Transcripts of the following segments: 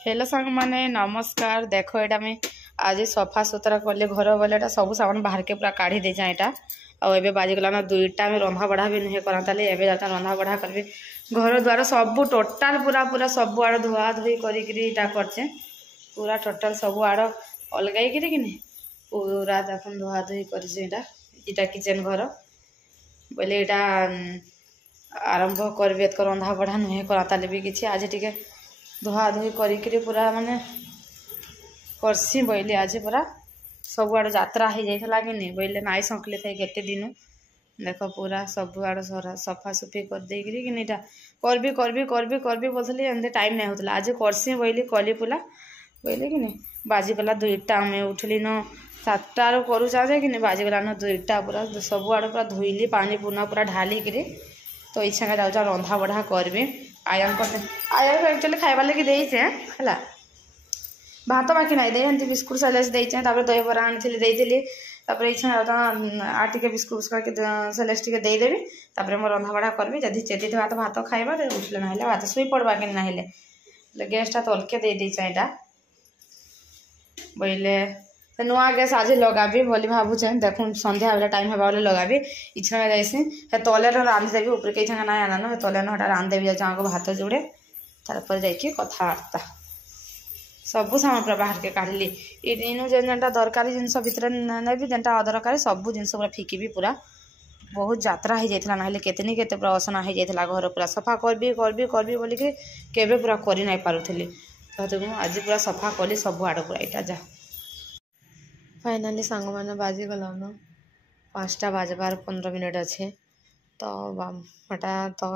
Hello सांग माने नमस्कार। देखो एटा मैं आज सफा सुतरा कले घर बोले सब सामान बाहर के पूरा काढ़ी दे जाए आबे बाजिगला ना 2टा में रंधा बढ़ा भी नुहे करा एवं जाता रंधा बढ़ा करी घर द्वार सब टोटाल पूरा पूरा सब आड़ धुआ धुई करा करचे पूरा टोटाल सब आड़ अलगाई कि पूरा देख धुआ धुई कर किचेन घर बोले यहाँ आरंभ करी रंधा बढ़ा नुहे करा भी किसी आज टे धुआ धुई करी पूरा माने करसी बोले आज पूरा सब आड़ यात्रा हो जाता कि नहीं बोले नाई संकले थे केते दिन देख पूरा सब आड़ सफा सुफी कर दे कि करबी करबी करबी करबी बोलती एमती टाइम नहीं होता आज करसी बोली कली पूरा बोले कि नहीं बाजिगला 2टा में उठली न 7टार करू चाहे कि बाजिगला न 2टा पूरा सब आड़ पूरा धोइली पानी पुना पूरा ढाली करी तो इच्छा जाऊँ रंधा बढ़ा करबी आया को एक्चुअली खाइबा लगे देचे है भात बाकी ना दे बिस्कुट सैलेस देचे दही बरा आनी इच्छा आटे बिस्कुट सैलेस टे देदेवी मो रंधा बढ़ा करबी जदि चेती तो भात खाइबा उठले ना भात शुई पड़वा कि ना गैसटा तलके दे देचे यहाँ बोले नुआ गैस आज लगाबी बोली भावुचे देख संध्या बेला टाइम हेबा बोले लगाबी इच्छा जाइसी तले रांधिदेवी ऊपर के इच्छा ना आना तले ना रांधिदेवी जाऊँ भात जोड़े तार जाइए कथबार्ता सब सामान पूरा बाहर के काढ़ी इनू जेनटा दरकारी जिनस भितर नेबी जेनटा अदरकारी सब जिनस पूरा फिकिबी पूरा बहुत यात्रा हो जाता ना केतनी केते पूरा असना हो जाता घर पूरा सफा करबी करबी करबी बोलिकी केबे पूरा करि नाइ पारुथली तो आज पूरा सफा कली सब आड़ पूरा यहाँ जा फाइनाली सांग मैंने बाजी गलान 5टा बाजबार 15 मिनट अच्छे तो हटा तो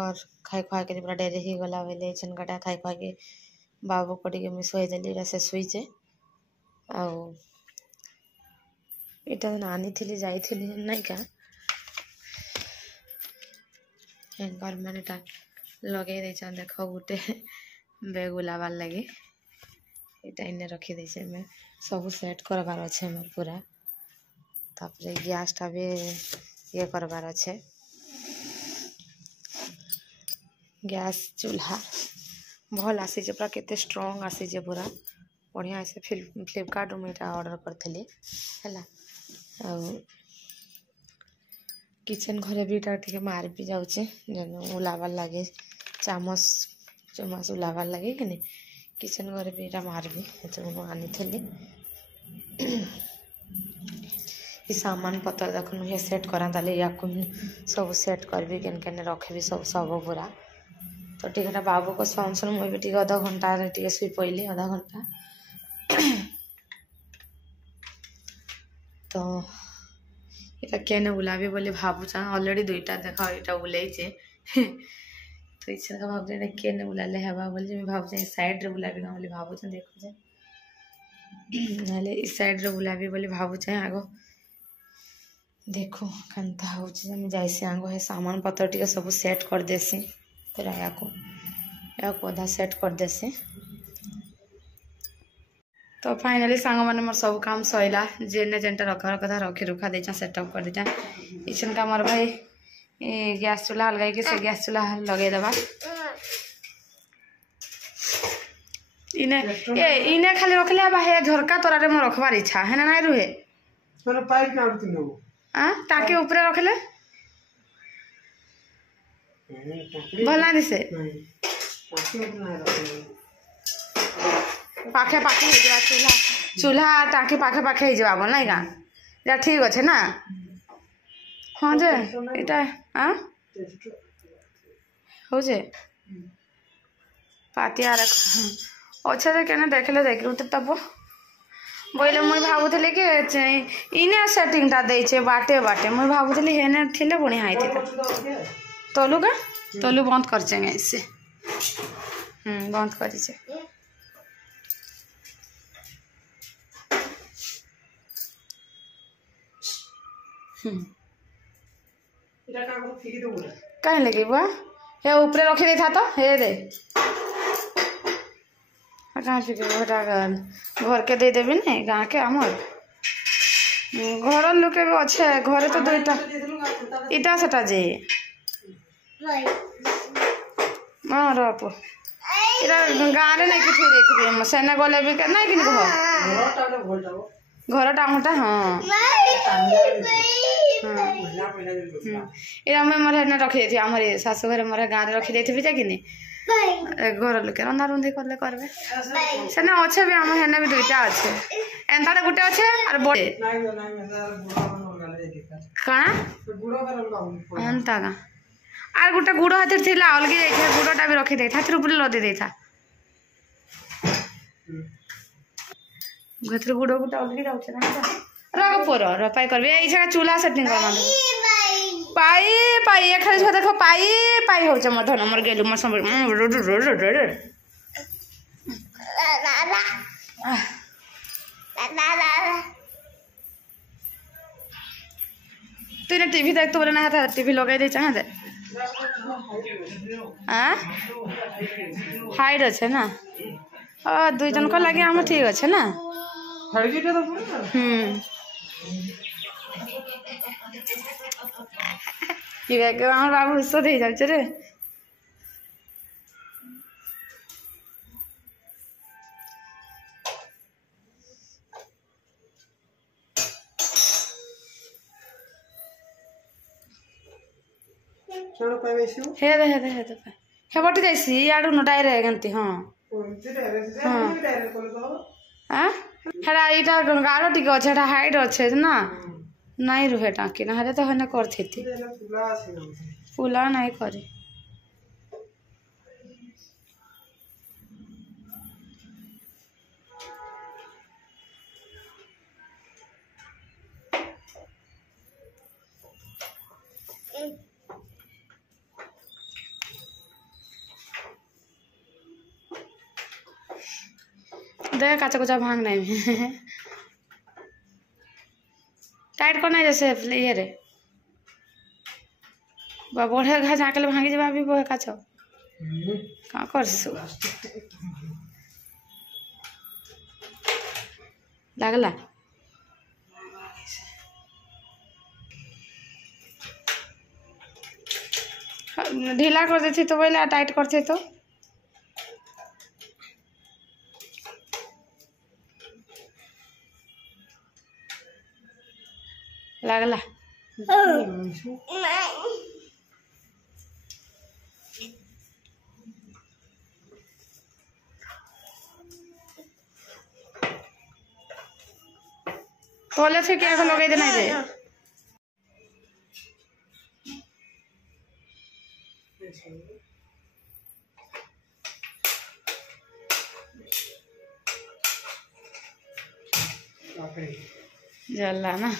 खाई खुआ के पूरा डेरी ही गला बोले छनकाटा खाई खुआ के बाबू को टे शुईदेली से शुईचे आटा आनी थी जाइली नहीं क्या हैंगर मान लगे देचा देख गोटे बेग उलाबार लगे यहाँ इन्हें रखीदे मैं सब सेट करबार अच्छे मोर पूरा तापर गैसटा भी ये करबार अच्छे गैस चूल्हा भल आसी पूरा केते स्ट्रॉन्ग आसी पूरा बढ़िया से फ्लिपकार्ट में ऑर्डर करी है किचन घरे भी टे मार भी जाऊे उलाबार लगे चामच चमच उलाबार लगे कि नहीं किचन घरे भी यहाँ मारबी आनी सामान पतर देख ये सेट करा या सब सेट करबी केन रखेबी सब पूरा तो टे बाबू को फंक्शन मुझे टे अध घंटा टे शुई पड़ली आधा घंटा तो ये केने उलाबी बोली भावुचा अलरेडी 2टा देखा यहाँ उलैचे तो इच्छा का भावुचे केने उलाले हेबा बोली भावुचे साइड रे उलाबी ना बोली भावुचे देखुचे ना इस साइड रे उलाबी बोली भावुचे आगो देखो केनता होचे मैं जाइसी आगो हे सामान पत्र टिके सब सेट कर देसी पूरा या को अधा सेट कर देसी तो फाइनली सांग मैंने मोर सब काम सैला जेने जेनटा रखा कथा रखी रुखा देचा सेटअप कर देचा इछन का मोर भाई गैस चूल्हा लगाई के से गैस चूल्हा लगे देबा इने खाली रखले अब हे झरका तोरारे मोर रखबार इच्छा है ना रुहे माने पाइप ना आउती टाके ऊपर रखले भला दिसे पाखे पाखे हो चूल्हा चूल्हा टाँकी पाखे पाखे हो बोल नहीं क्या ठीक अच्छे ना हाँ जे यहाँ हो जे पातिया रख अच्छा जे केने देखले देखलु तब बोले मुई भावुली कि इने सेटिंगटा देचे बाटे बाटे मुई भावुली हेने थिले बढ़िया होती तलु का तलु बंद करचे इससे बंद करीचे कहीं लगे बुआ हे ऊपर रखी दे था तो हे दे कहाँ घर के दे देवी नहीं गाँ के आमर घर लोके भी अच्छे घरे तो 2टा इटा सेटा जे हाँ रप ଏଟା ଗାଁରେ ନାଇଁ କି ଥୋଇ ଦେଇଥିବେ ସେନେ ଗଲେ ବି ନାଇଁ କି ଘରଟା ଆମଟା ହଁ ଏଇଟା ଆମେ ମୋର ହେନେ ରଖିଦେଇଥିବି ଆମର ଶାଶୁ ଘରେ ମୋର ଗାଁରେ ରଖିଦେଇଥିବି ଯେ କିନି ଘର ଲୋକେ ରନ୍ଧା ରୁନ୍ଧି କଲେ କରିବେ ସେନେ ଅଛେ ବି ଆମ ହେନେ ବି ଦୁଇଟା ଅଛେ ଏନ୍ତାଟା ଗୋଟେ ଅଛେ ଆର୍ ବଡେ କାଣା ଏନ୍ତା କା আর গোটে গুড় হাতের লা অলগি যাইছে গুড়টা বি রখি দেইতা হাতের উপরে লদি দেইতা গথর গুড় গোটা অলগি যাচ্ছে না রগ পর রপাই করবি এই জায়গা চুলা সেটিং করবা পাই পাই এখানে ছুয়া দেখো পাই পাই হচ্ছে মোর ধন মোর গেলু মোর সম্বর তুই না টিভি দেখতে বলে না টিভি লগাই দিয়েছ হ্যাঁ দে হাইট আছে না দুইজন লাগে আমার ঠিক আছে না আমার বাবু ঔষধ হয়ে যাচ্ছে রে हे दे हे बटी जाइसी याडू न डायरे गंती हां हां हेडा इटा गाड़ो टिके अछि हेडा हाइट अछि ना नहीं रुहे टाकी ना हेरे तो हने करथेती पुला नहीं करे देख काचा कुचा भांग नहीं टाइट करना जैसे ये रे बढ़े घा झाँकले भांगी जा भी बहे काच कहाँ करसु लगला ढीला कर देती तो बोले टाइट करते तो लगला तोले से क्या लगे देना रे जल्ला ना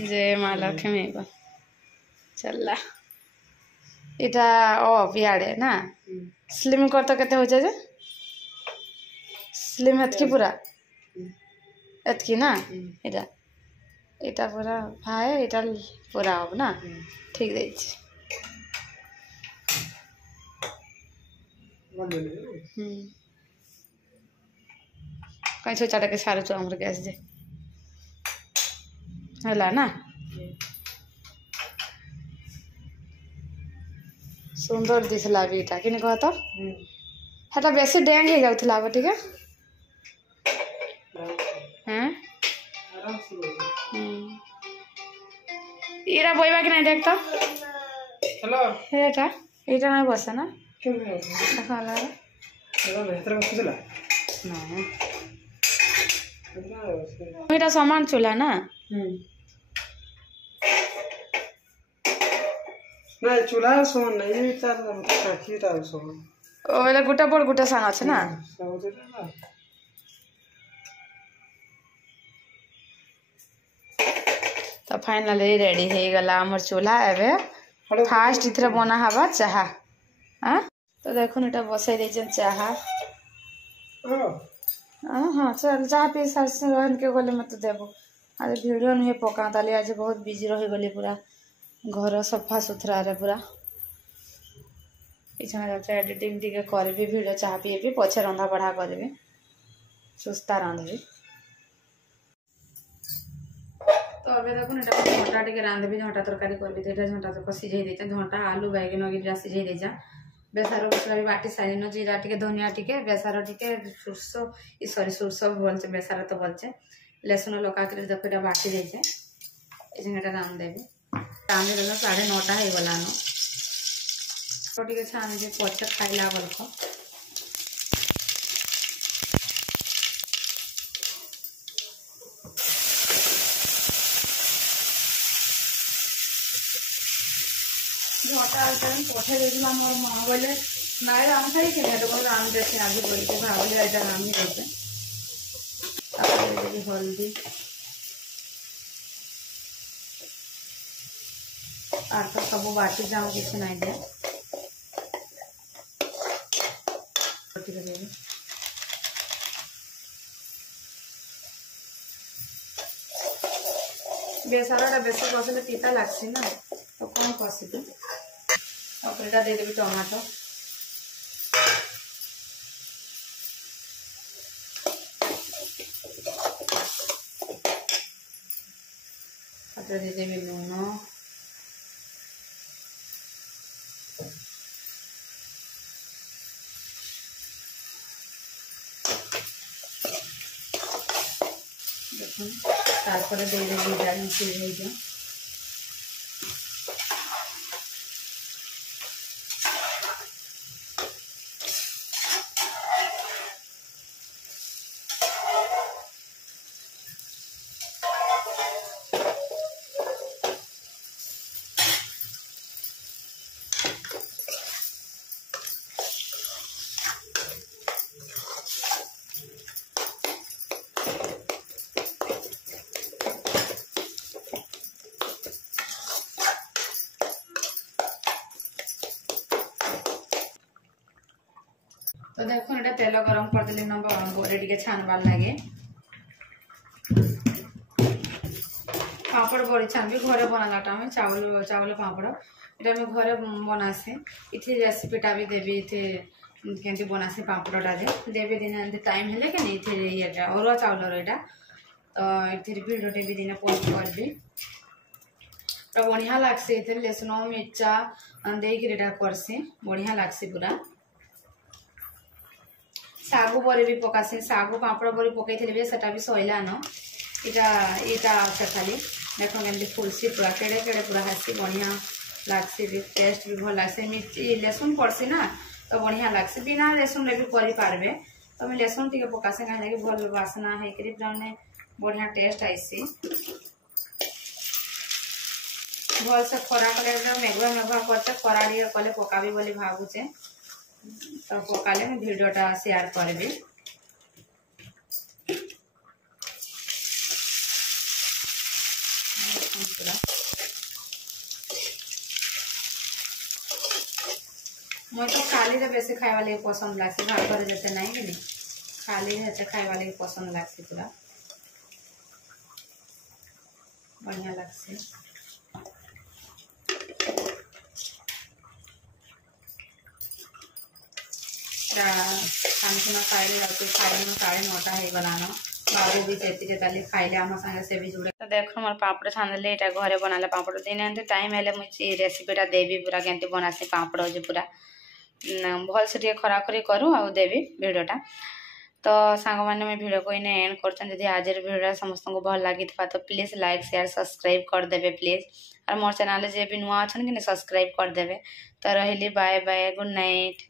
जय माँ लक्ष्मी चलला इटा ऑफ याडे ना स्लिम करते केते हो जाए स्लिम हेतकी पूरा एतकी ना इटा इटा पूरा भाई इटा पूरा अब ना ठीक दे कहीं छोटा के सारे चो हमर गैस दे होला ना सुंदर दिसला बीटा कि कह तो हेटा बेसी डेंग हो जाउथला अब ठीक है हैं इरा बोइबा कि नहीं देख तो हेलो हेटा एटा नहीं बसे ना क्यों खाला हेलो बेहतर बसला नहीं मेरा सामान चुला ना ना चूल्हा सोन नहीं तार काठी तार सोन ओले गुटा बड़ गुटा सान আছে না तो फाइनली रेडी हो गला हमर चूल्हा एबे फास्ट इथरे बना हवा चाहा हां तो देखो एटा बसाई देछन चाहा हाँ चल चाह पी सास रहन के गले मत देबो आज वीडियो नहीं पका ताली आज बहुत बिजी रही गली पूरा घर सफा सुथरा रे पूरा इच्छा जाते एडिटिंग टिके करबी वीडियो चाह पीबी पछे रंधा बढ़ा करबी सुस्ता रांधबी तो अबे देखो एटा झंटा टिके रांधबी झंटा तरकारी करबी तो एटा झंटा तो सिझाई देता झंटा आलू बैगन वगैरह सिझाई देजा बेसार मसला भी बाटी सारिन जीरा टिके धनिया टिके बेसार टिके सोरस सॉरी सोरस बोलचे बेसार तो बोलचे लसुन लका के देखो এটা बाटी देछे एटा नाम देबे तामे देलो 9:30 हे गलानो तो टिके छान जे पछे खाइला बलको झटा पठे देला मोर माँ बोले नाई राम खाई के राम देखे आगे बोल के भाभी एटा राम ही देते हल्दी और तो सब बाटी जाऊँ किसी नहीं दे बेसारा बेस कषले तीता लगसी ना तो कौन कषिबी दे देवी टमाटो दे देवी लुण तारपरे दे देवी डाली सिझे तो देखो ये तेल गरम कर देली न बोरे टिके छानबार लगे पापड़ बड़ी छानबी घरे बनालाटा में चावल चावल पापड़ ये घरे बनासी इथे रेसिपीटा भी देवी इथे केमती बनासी पापड़टा देवी दिन टाइम हेले कि नहीं ये अरुआ चाउलर यहाँ तो ये भिडियोटे भी दिन पोस्ट करबी तो बढ़िया लगसी इथे लसुन मिर्चा देकर करसी बढ़िया लगसी पूरा सागु बरी भी पकासी सागु पापड़ बरी पकई भी सेटा भी सैलान इटा अच्छा खाली देख केमती फुलसी पूरा केड़े केड़े पूरा हासी बढ़िया लगसी भी टेस्ट भी भल लगसी मिर्ची लसुन पड़सी ना तो बढ़िया लगसी बिना लसुन भी करें तो मैं लसुन टी पकासी कहीं भल बासना होकर मैंने बढ़िया टेस्ट आईसी भल से खरा कले मेघुआ मेघुआ करते खरा टे कले पकाबी बोली भावुचे तो पकाले मैं भिडियोटा शेयर करबी मैं तो खाली तो बेसी खाइबा लगे पसंद लगसी भात जैसे नहीं कि खाली जैसे खाइबा लगे पसंद लगसी पूरा बढ़िया लगसी खाना खाइले खाइले 9:30 है बनाना बाबू भी चेती ताली खाइले आम संगे से भी जुड़े तो देखो मोर पापड़ छानले ये घरे बनाले पापड़ दिन एमती टाइम हेले मुझे रेसिपीटा देवी पूरा केमती बनासी पापड़ जो पूरा भल से टे खरा खरी करूँ आ देवी भिडियोटा तो सांग मैंने मैं भिडियो को इन्हें एंड कर आज भिडियो समस्त को भल लगी तो प्लीज लाइक शेयर सब्सक्राइब करदे प्लीज और मोर चैनल जे भी नुआ अच्छा कि सब्सक्राइब करदे तो रही बाय बाय गुड नाइट।